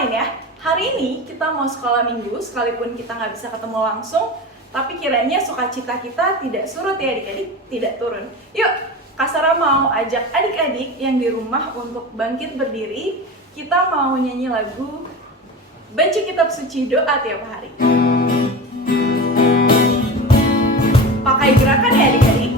lain ya. Hari ini kita mau sekolah minggu, sekalipun kita nggak bisa ketemu langsung, tapi kiranya sukacita kita tidak surut ya adik-adik, tidak turun. Yuk, Kak Sarah mau ajak adik-adik yang di rumah untuk bangkit berdiri. Kita mau nyanyi lagu Baca Kitab Suci Doa tiap hari. Pakai gerakan ya adik-adik.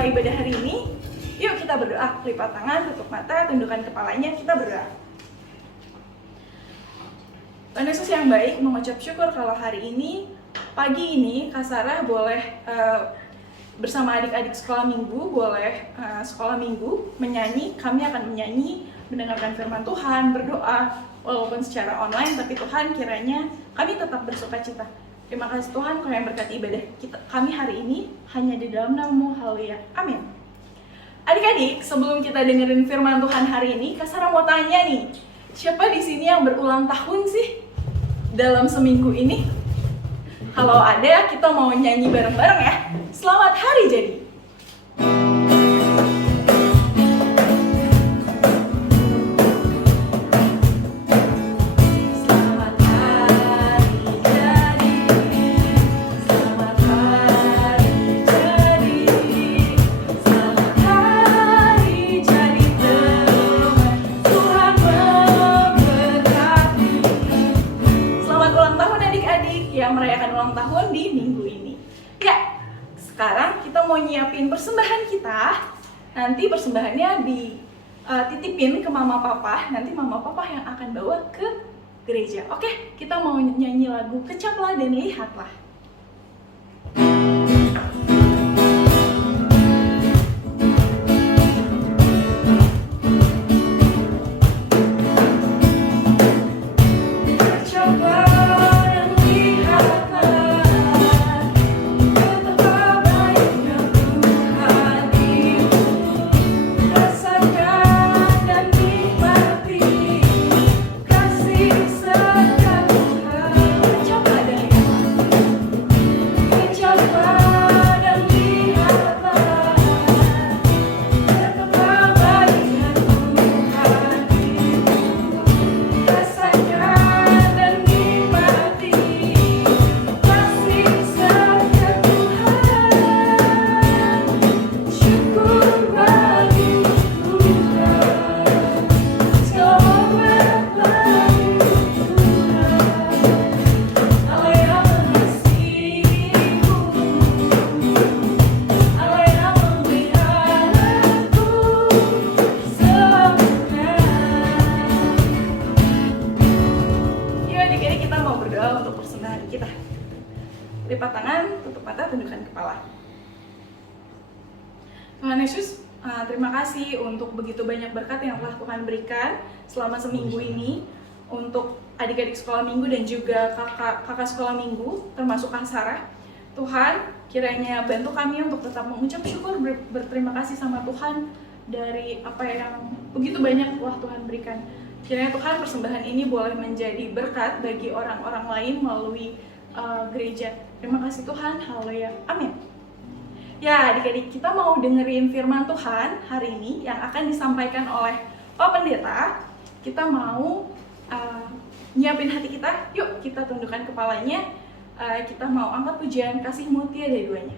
Ibadah hari ini, yuk kita berdoa. Lipat tangan, tutup mata, tundukkan kepalanya, kita berdoa. Tuhan Yesus yang baik, mengucap syukur kalau hari ini, pagi ini Kak Sarah boleh bersama adik-adik sekolah minggu, boleh sekolah minggu menyanyi. Kami akan menyanyi, mendengarkan firman Tuhan, berdoa, walaupun secara online, tapi Tuhan kiranya kami tetap bersukacita. Terima kasih Tuhan kau yang berkati ibadah kami hari ini hanya di dalam nama-Mu. Haleluya. Amin. Adik-adik, sebelum kita dengerin firman Tuhan hari ini, Kak Sarah mau tanya nih, siapa di sini yang berulang tahun sih dalam seminggu ini? Kalau ada, kita mau nyanyi bareng-bareng ya. Selamat hari jadi. Merayakan ulang tahun di minggu ini. Ya, sekarang kita mau nyiapin persembahan kita. Nanti persembahannya dititipin ke mama papa. Nanti mama papa yang akan bawa ke gereja. Oke, kita mau nyanyi lagu Kecaplah dan Lihatlah. Lipat tangan, tutup mata, tundukkan kepala. Tuhan Yesus, terima kasih untuk begitu banyak berkat yang telah Tuhan berikan selama seminggu ini untuk adik-adik sekolah minggu dan juga kakak sekolah minggu, termasuk Kak Sarah. Tuhan, kiranya bantu kami untuk tetap mengucap syukur, berterima kasih sama Tuhan dari apa yang begitu banyak telah Tuhan berikan. Kiranya Tuhan persembahan ini boleh menjadi berkat bagi orang-orang lain melalui gereja. Terima kasih Tuhan, haleluya, amin. Ya, adik-adik, kita mau dengerin firman Tuhan hari ini yang akan disampaikan oleh Pak Pendeta. Kita mau nyiapin hati kita. Yuk, kita tundukkan kepalanya. Kita mau angkat pujian Kasih-Mu Tiada Duanya.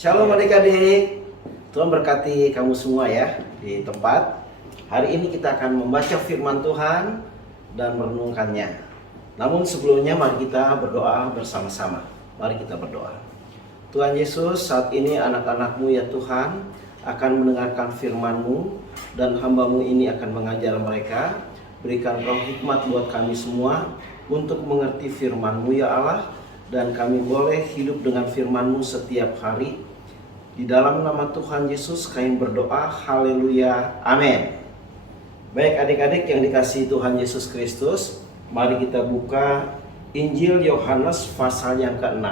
Shalom adik-adik, Tuhan berkati kamu semua ya di tempat. Hari ini kita akan membaca firman Tuhan dan merenungkannya. Namun sebelumnya mari kita berdoa bersama-sama. Mari kita berdoa. Tuhan Yesus, saat ini anak-anak-Mu ya Tuhan akan mendengarkan firman-Mu, dan hamba-Mu ini akan mengajar mereka. Berikan roh hikmat buat kami semua untuk mengerti firman-Mu ya Allah, dan kami boleh hidup dengan firman-Mu setiap hari. Di dalam nama Tuhan Yesus kami berdoa, haleluya, amin. Baik adik-adik yang dikasihi Tuhan Yesus Kristus, mari kita buka Injil Yohanes pasal yang ke-6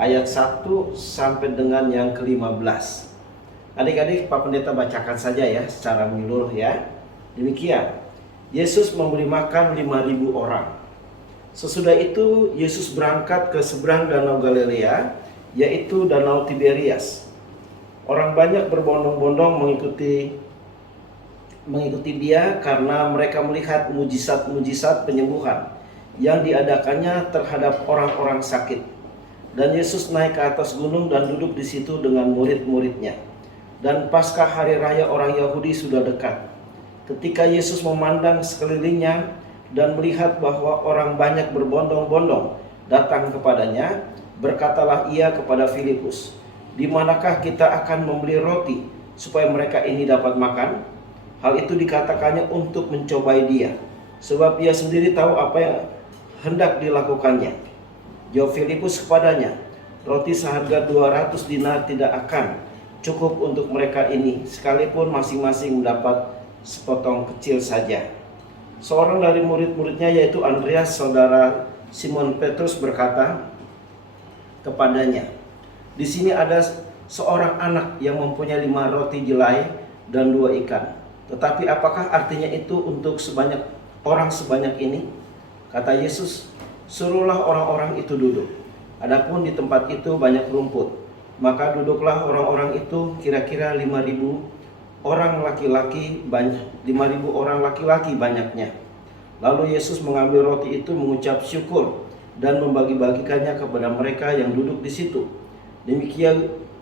ayat 1 sampai dengan yang ke-15. Adik-adik, Pak Pendeta bacakan saja ya secara menyeluruh ya. Demikian, Yesus memberi makan 5.000 orang. Sesudah itu Yesus berangkat ke seberang Danau Galilea, yaitu Danau Tiberias. Orang banyak berbondong-bondong mengikuti dia karena mereka melihat mujizat-mujizat penyembuhan yang diadakannya terhadap orang-orang sakit. Dan Yesus naik ke atas gunung dan duduk di situ dengan murid-muridnya. Dan Paskah hari raya orang Yahudi sudah dekat. Ketika Yesus memandang sekelilingnya dan melihat bahwa orang banyak berbondong-bondong datang kepadanya, berkatalah ia kepada Filipus, "Di manakah kita akan membeli roti supaya mereka ini dapat makan?" Hal itu dikatakannya untuk mencobai dia, sebab ia sendiri tahu apa yang hendak dilakukannya. Jawab Filipus kepadanya, "Roti seharga 200 dinar tidak akan cukup untuk mereka ini, sekalipun masing-masing mendapat sepotong kecil saja." Seorang dari murid-muridnya, yaitu Andreas, saudara Simon Petrus, berkata kepadanya, "Di sini ada seorang anak yang mempunyai 5 roti jelai dan 2 ikan. Tetapi apakah artinya itu untuk sebanyak orang sebanyak ini?" Kata Yesus, "Suruhlah orang-orang itu duduk." Adapun di tempat itu banyak rumput, maka duduklah orang-orang itu, kira-kira 5.000 orang laki-laki, 5.000 orang laki-laki banyaknya. Lalu Yesus mengambil roti itu, mengucap syukur dan membagi-bagikannya kepada mereka yang duduk di situ.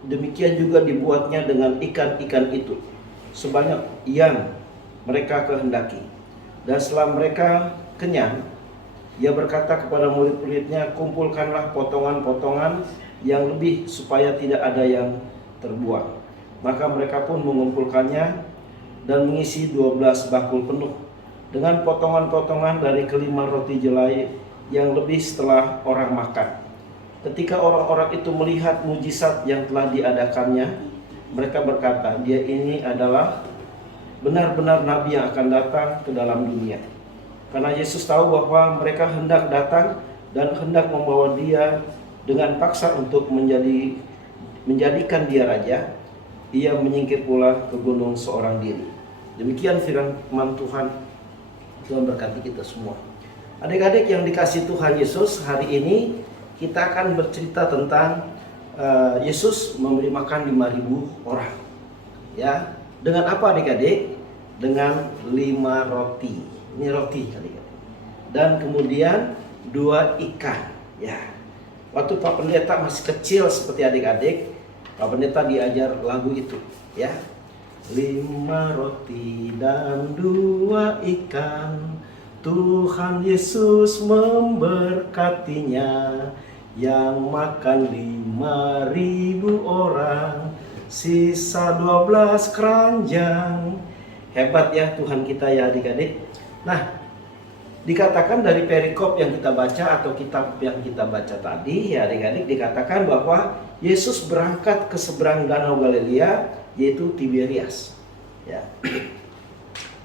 demikian juga dibuatnya dengan ikan-ikan itu, sebanyak yang mereka kehendaki. Dan setelah mereka kenyang, ia berkata kepada murid-muridnya, kumpulkanlah potongan-potongan yang lebih supaya tidak ada yang terbuang. Maka mereka pun mengumpulkannya dan mengisi 12 bakul penuh dengan potongan-potongan dari kelima roti jelai yang lebih setelah orang makan. Ketika orang-orang itu melihat mujizat yang telah diadakannya, mereka berkata, dia ini adalah benar-benar nabi yang akan datang ke dalam dunia. Karena Yesus tahu bahwa mereka hendak datang dan hendak membawa dia dengan paksa untuk menjadikan dia raja, ia menyingkir pula ke gunung seorang diri. Demikian firman Tuhan. Tuhan berkati kita semua. Adik-adik yang dikasihi Tuhan Yesus, hari ini kita akan bercerita tentang Yesus memberi makan 5.000 orang. Ya, dengan apa adik-adik? Dengan 5 roti. Ini roti adik-adik. Dan kemudian 2 ikan. Ya. Waktu Pak Pendeta masih kecil seperti adik-adik, Pak Pendeta diajar lagu itu, ya. 5 roti dan 2 ikan, Tuhan Yesus memberkatinya. Yang makan 5.000 orang, sisa 12 keranjang. Hebat ya Tuhan kita ya adik-adik. Nah, dikatakan dari perikop yang kita baca atau kitab yang kita baca tadi ya adik-adik, dikatakan bahwa Yesus berangkat ke seberang Danau Galilea, yaitu Tiberias. Ya.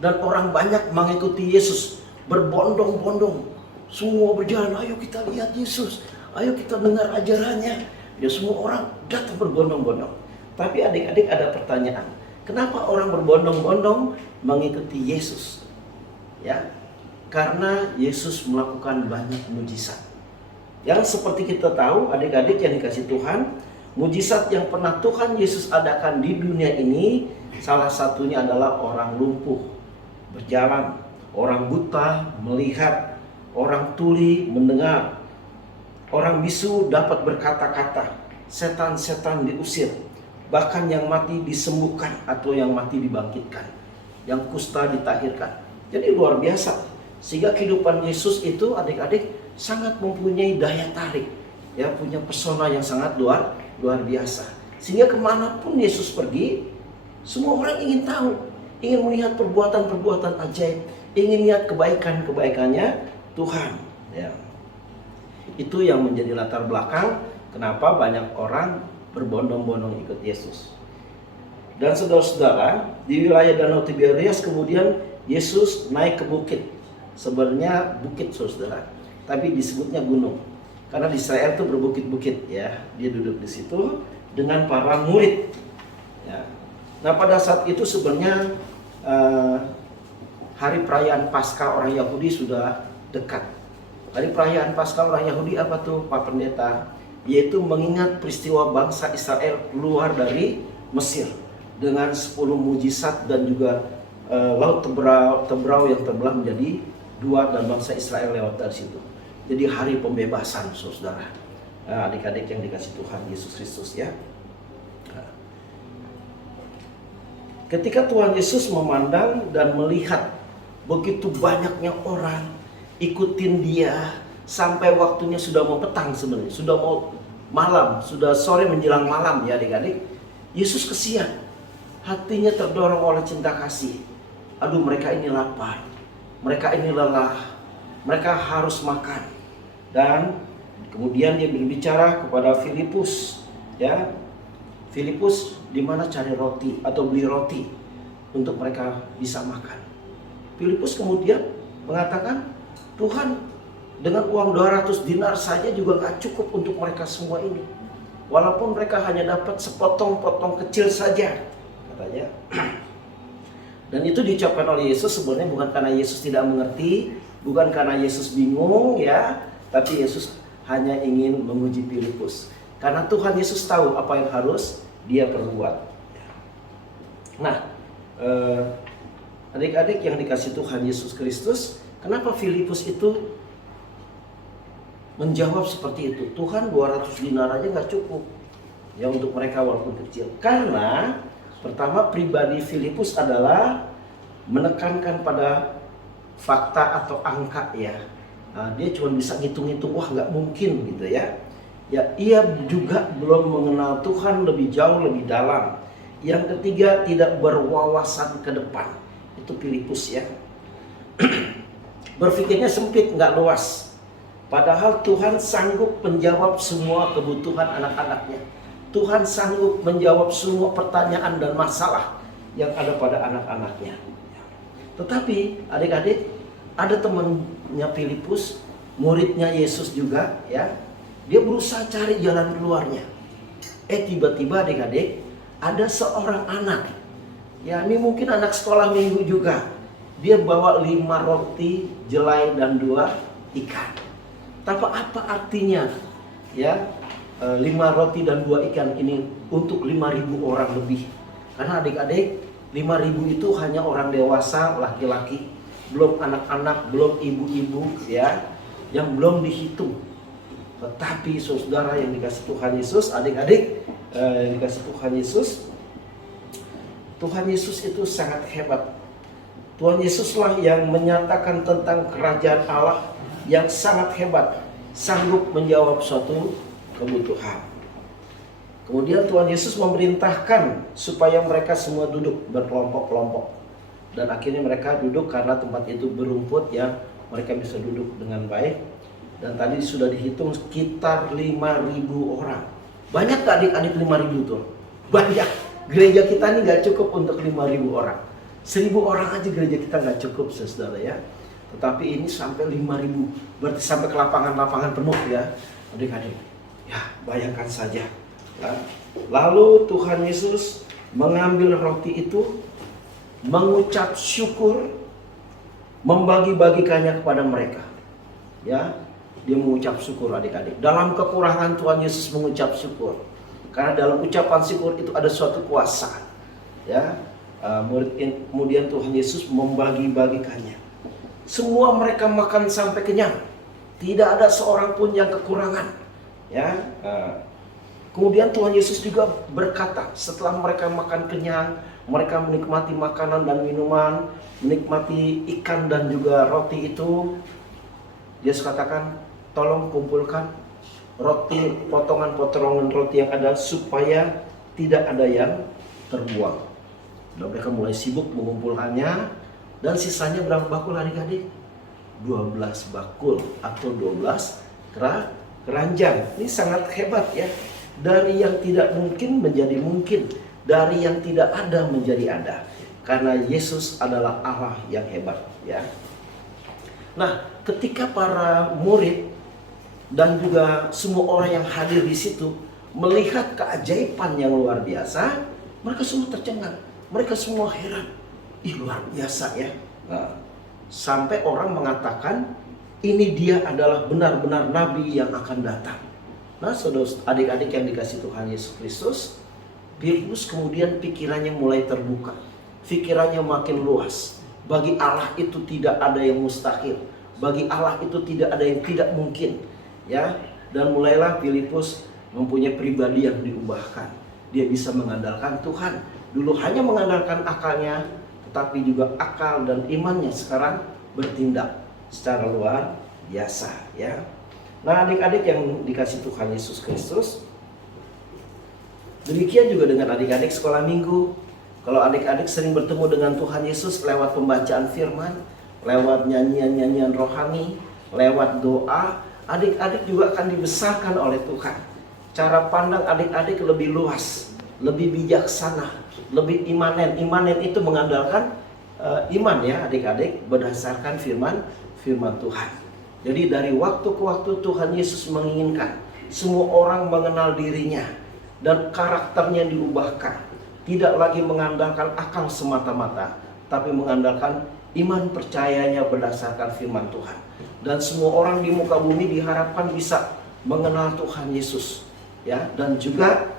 Dan orang banyak mengikuti Yesus, berbondong-bondong. Semua berjalan, ayo kita lihat Yesus, ayo kita dengar ajarannya. Ya, semua orang datang berbondong-bondong. Tapi adik-adik ada pertanyaan, kenapa orang berbondong-bondong mengikuti Yesus? Ya, karena Yesus melakukan banyak mujizat. Yang seperti kita tahu adik-adik yang dikasih Tuhan, mujizat yang pernah Tuhan Yesus adakan di dunia ini, salah satunya adalah orang lumpuh berjalan, orang buta melihat, orang tuli mendengar, orang bisu dapat berkata-kata, setan-setan diusir, bahkan yang mati disembuhkan atau yang mati dibangkitkan, yang kusta ditahirkan. Jadi luar biasa. Sehingga kehidupan Yesus itu adik-adik sangat mempunyai daya tarik, ya, punya pesona yang sangat luar biasa. Sehingga kemanapun Yesus pergi, semua orang ingin tahu, ingin melihat perbuatan-perbuatan ajaib, ingin lihat kebaikan-kebaikannya Tuhan. Ya. Itu yang menjadi latar belakang kenapa banyak orang berbondong-bondong ikut Yesus. Dan saudara-saudara, di wilayah Danau Tiberias kemudian Yesus naik ke bukit. Sebenarnya bukit saudara, tapi disebutnya gunung. Karena di Israel itu berbukit-bukit ya. Dia duduk di situ dengan para murid. Ya. Nah pada saat itu sebenarnya hari perayaan Paskah orang Yahudi sudah dekat. Hari perayaan Paskah orang Yahudi apa tuh Pak Pendeta? Yaitu mengingat peristiwa bangsa Israel keluar dari Mesir dengan 10 mujizat dan juga laut Tebrau yang terbelah menjadi 2 dan bangsa Israel lewat dari situ. Jadi hari pembebasan saudara, adik-adik yang dikasih Tuhan Yesus Kristus ya. Ketika Tuhan Yesus memandang dan melihat begitu banyaknya orang ikutin dia, sampai waktunya sudah mau petang sebenarnya, sudah mau malam, sudah sore menjelang malam ya adik-adik. Yesus kesian, hatinya terdorong oleh cinta kasih. Aduh, mereka ini lapar, mereka ini lelah, mereka harus makan. Dan kemudian dia berbicara kepada Filipus, ya, Filipus, di mana cari roti atau beli roti untuk mereka bisa makan. Filipus kemudian mengatakan, Tuhan, dengan uang 200 dinar saja juga gak cukup untuk mereka semua ini. Walaupun mereka hanya dapat sepotong-potong kecil saja, katanya. Dan itu diucapkan oleh Yesus sebenarnya bukan karena Yesus tidak mengerti, bukan karena Yesus bingung ya, tapi Yesus hanya ingin menguji Filipus. Karena Tuhan Yesus tahu apa yang harus dia perbuat. Nah, adik-adik yang dikasih Tuhan Yesus Kristus, kenapa Filipus itu menjawab seperti itu? Tuhan, 200 dinar aja gak cukup. ya untuk mereka walaupun kecil. Karena pertama pribadi Filipus adalah menekankan pada fakta atau angka ya. Nah, dia cuma bisa ngitung-ngitung, wah nggak mungkin gitu ya. Ya, ia juga belum mengenal Tuhan lebih jauh, lebih dalam. Yang ketiga, tidak berwawasan ke depan. Itu Filipus ya. Berpikirnya sempit, nggak luas. Padahal Tuhan sanggup menjawab semua kebutuhan anak-anaknya. Tuhan sanggup menjawab semua pertanyaan dan masalah yang ada pada anak-anaknya. Tetapi adik-adik, ada temannya Filipus, muridnya Yesus juga ya. Dia berusaha cari jalan keluarnya. Tiba-tiba adik-adik, ada seorang anak. Ya, ini mungkin anak sekolah minggu juga. Dia bawa 5 roti, jelai dan 2 ikan. Tapi apa artinya? Ya, 5 roti dan 2 ikan ini untuk 5.000 orang lebih. Karena adik-adik, 5.000 itu hanya orang dewasa, laki-laki, belum anak-anak, belum ibu-ibu ya, yang belum dihitung. Tetapi saudara yang dikasih Tuhan Yesus, adik-adik yang dikasih Tuhan Yesus itu sangat hebat. Tuhan Yesuslah yang menyatakan tentang kerajaan Allah yang sangat hebat, sanggup menjawab suatu kebutuhan. Kemudian Tuhan Yesus memerintahkan supaya mereka semua duduk berkelompok-kelompok. Dan akhirnya mereka duduk karena tempat itu berumput ya, mereka bisa duduk dengan baik. Dan tadi sudah dihitung sekitar 5.000 orang. Banyak gak adik-adik 5.000 tuh? Banyak. Gereja kita ini gak cukup untuk 5.000 orang. 1.000 orang aja gereja kita gak cukup saudara ya. Tetapi ini sampai 5.000. Berarti sampai ke lapangan-lapangan penuh ya adik-adik. Ya bayangkan saja ya. Lalu Tuhan Yesus mengambil roti itu, mengucap syukur, membagi-bagikannya kepada mereka. Ya, dia mengucap syukur adik-adik. Dalam kekurangan Tuhan Yesus mengucap syukur. Karena dalam ucapan syukur itu ada suatu kuasa. Ya, kemudian Tuhan Yesus membagi-bagikannya. Semua mereka makan sampai kenyang. Tidak ada seorang pun yang kekurangan. Ya, kemudian Tuhan Yesus juga berkata, setelah mereka makan kenyang, mereka menikmati makanan dan minuman, menikmati ikan dan juga roti itu, Yesus katakan, tolong kumpulkan roti, potongan-potongan roti yang ada supaya tidak ada yang terbuang. Dan mereka mulai sibuk mengumpulkannya. Dan sisanya berapa bakul adik-adik? 12 bakul atau 12 keranjang. Ini sangat hebat ya. Dari yang tidak mungkin menjadi mungkin, dari yang tidak ada menjadi ada. Karena Yesus adalah Allah yang hebat ya. Nah, ketika para murid dan juga semua orang yang hadir di situ melihat keajaiban yang luar biasa, mereka semua tercengang, mereka semua heran. Ih, luar biasa ya. Nah, sampai orang mengatakan ini dia adalah benar-benar nabi yang akan datang. Nah, saudara adik-adik yang dikasih Tuhan Yesus Kristus, Filipus kemudian pikirannya mulai terbuka, pikirannya makin luas. Bagi Allah itu tidak ada yang mustahil, bagi Allah itu tidak ada yang tidak mungkin, ya. Dan mulailah Filipus mempunyai pribadi yang diubahkan. Dia bisa mengandalkan Tuhan. Dulu hanya mengandalkan akalnya, tetapi juga akal dan imannya sekarang bertindak secara luar biasa, ya. Nah, adik-adik yang dikasih Tuhan Yesus Kristus, demikian juga dengan adik-adik sekolah minggu. Kalau adik-adik sering bertemu dengan Tuhan Yesus lewat pembacaan firman, lewat nyanyian-nyanyian rohani, lewat doa, adik-adik juga akan dibesarkan oleh Tuhan. Cara pandang adik-adik lebih luas, lebih bijaksana, lebih imanen. Imanen itu mengandalkan iman ya adik-adik, berdasarkan firman Tuhan. Jadi dari waktu ke waktu Tuhan Yesus menginginkan semua orang mengenal dirinya dan karakternya diubahkan. Tidak lagi mengandalkan akal semata-mata, tapi mengandalkan iman percayanya berdasarkan firman Tuhan. Dan semua orang di muka bumi diharapkan bisa mengenal Tuhan Yesus, ya, dan juga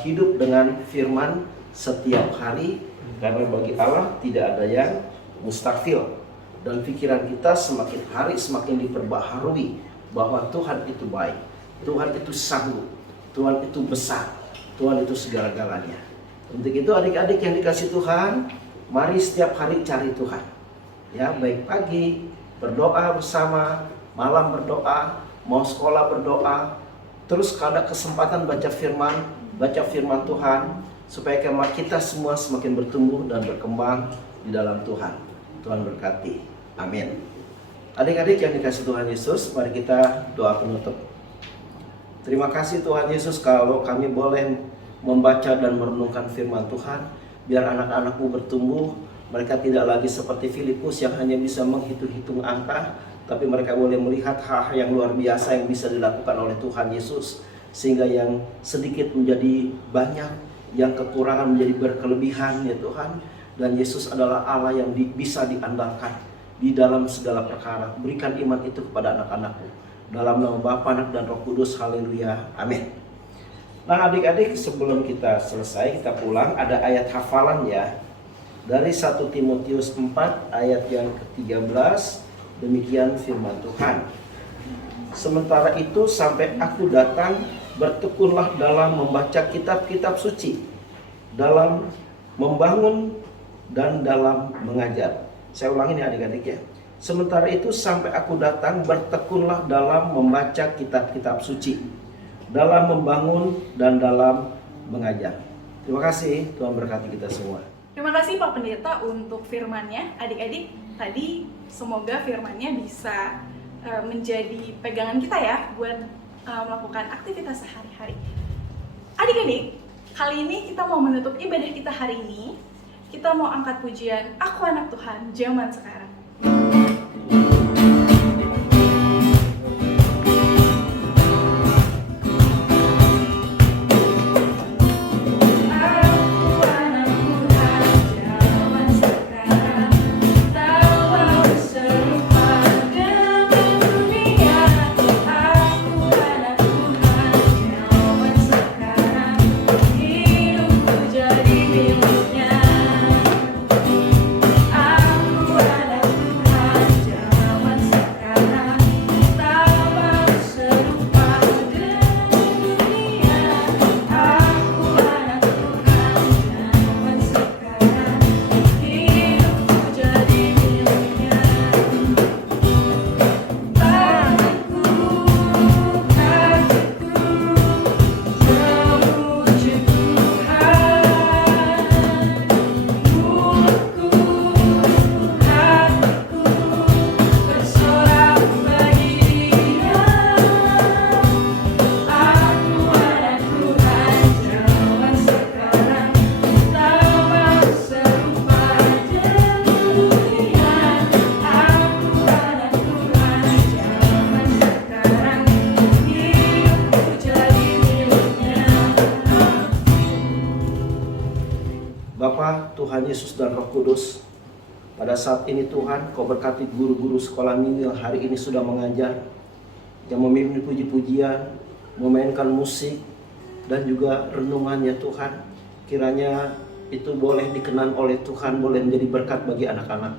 hidup dengan firman setiap hari, karena bagi Allah tidak ada yang mustahil. Dan pikiran kita semakin hari semakin diperbaharui bahwa Tuhan itu baik, Tuhan itu sanggup, Tuhan itu besar, Tuhan itu segala-galanya. Untuk itu adik-adik yang dikasih Tuhan, mari setiap hari cari Tuhan. Ya, baik pagi berdoa bersama, malam berdoa, mau sekolah berdoa, terus kalau ada kesempatan baca firman Tuhan, supaya kita semua semakin bertumbuh dan berkembang di dalam Tuhan. Tuhan berkati. Amin. Adik-adik yang dikasih Tuhan Yesus, mari kita doa penutup. Terima kasih Tuhan Yesus kalau kami boleh membaca dan merenungkan firman Tuhan, biar anak-anak-Mu bertumbuh. Mereka tidak lagi seperti Filipus yang hanya bisa menghitung-hitung angka, tapi mereka boleh melihat hal-hal yang luar biasa yang bisa dilakukan oleh Tuhan Yesus, sehingga yang sedikit menjadi banyak, yang kekurangan menjadi berkelebihan ya Tuhan. Dan Yesus adalah Allah yang bisa diandalkan di dalam segala perkara. Berikan iman itu kepada anak-anak-Mu, dalam nama Bapa, Anak, dan Roh Kudus. Haleluya. Amin. Nah adik-adik, sebelum kita selesai, kita pulang, ada ayat hafalan ya. Dari 1 Timotius 4 ayat yang ke-13, demikian firman Tuhan. Sementara itu sampai aku datang, bertekunlah dalam membaca kitab-kitab suci, dalam membangun dan dalam mengajar. Saya ulangi nih adik-adik ya. Sementara itu sampai aku datang, bertekunlah dalam membaca kitab-kitab suci, dalam membangun dan dalam mengajar. Terima kasih, Tuhan berkati kita semua. Terima kasih Pak Pendeta untuk firman-Nya. Adik-adik, tadi semoga firman-Nya bisa menjadi pegangan kita ya buat melakukan aktivitas sehari-hari. Adik-adik, kali ini kita mau menutup ibadah kita hari ini. Kita mau angkat pujian Aku Anak Tuhan Zaman Sekarang. Bapa, Tuhan Yesus dan Roh Kudus, pada saat ini Tuhan, Kau berkati guru-guru sekolah minggu yang hari ini sudah mengajar, yang memimpin puji-pujian, memainkan musik, dan juga renungannya Tuhan. Kiranya itu boleh dikenan oleh Tuhan, boleh menjadi berkat bagi anak-anak.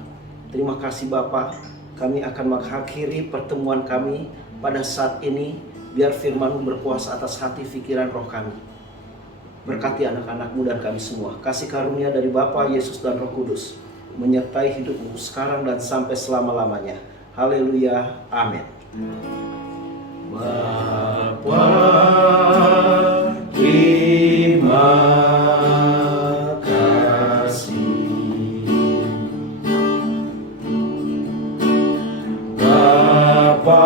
Terima kasih Bapa, kami akan mengakhiri pertemuan kami pada saat ini, biar firman-Mu berkuasa atas hati, pikiran, roh kami. Berkati anak-anak-Mu dan kami semua. Kasih karunia dari Bapa, Yesus, dan Roh Kudus menyertai hidupmu sekarang dan sampai selama-lamanya. Haleluya. Amin. Bapa, terima kasih. Bapa,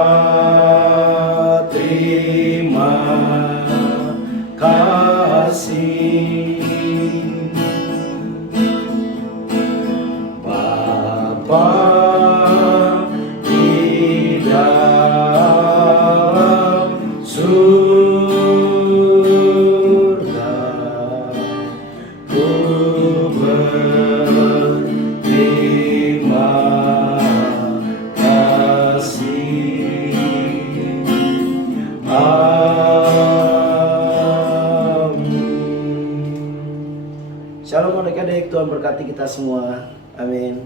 terima kasih. Bapa di dalam surga, ku berterima kasih. Shalom adik-adik, Tuhan berkati kita semua. Amin.